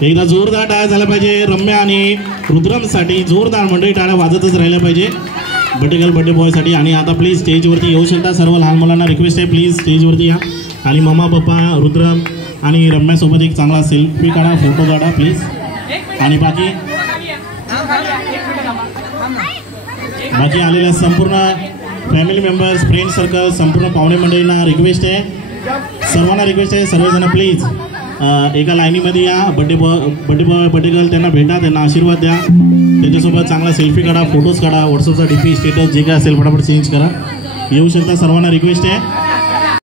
एकदा जोरदार टाळ्या झाल्या पाहिजे रम्या आणि रुद्रमसाठी. जोरदार मंडळी टाळ्या वाजतच राहिल्या पाहिजे बर्थडे गर्ल बर्थडे बॉयसाठी. आणि आता प्लीज स्टेजवरती येऊ शकता. सर्व लहान मुलांना रिक्वेस्ट आहे प्लीज स्टेजवरती या आणि मम्मा पप्पा रुद्रम आणि रम्यासोबत एक चांगला सेल्फी काढा, फोटो काढा प्लीज. आणि बाकी आलेल्या संपूर्ण फॅमिली मेंबर्स, फ्रेंड सर्कल, संपूर्ण पाहुणे मंडळींना रिक्वेस्ट आहे, सर्वांना रिक्वेस्ट आहे, सर्वजण प्लीज एका लाईनीमध्ये या. बर्थडे बॉय बर्थडे गर्ल त्यांना भेटा, त्यांना आशीर्वाद द्या, त्यांच्यासोबत चांगला सेल्फी काढा, फोटोज काढा, व्हॉट्सअपचा DP स्टेटस जे काय असेल फटाफट चेंज करा. येऊ शकता सर्वांना रिक्वेस्ट आहे.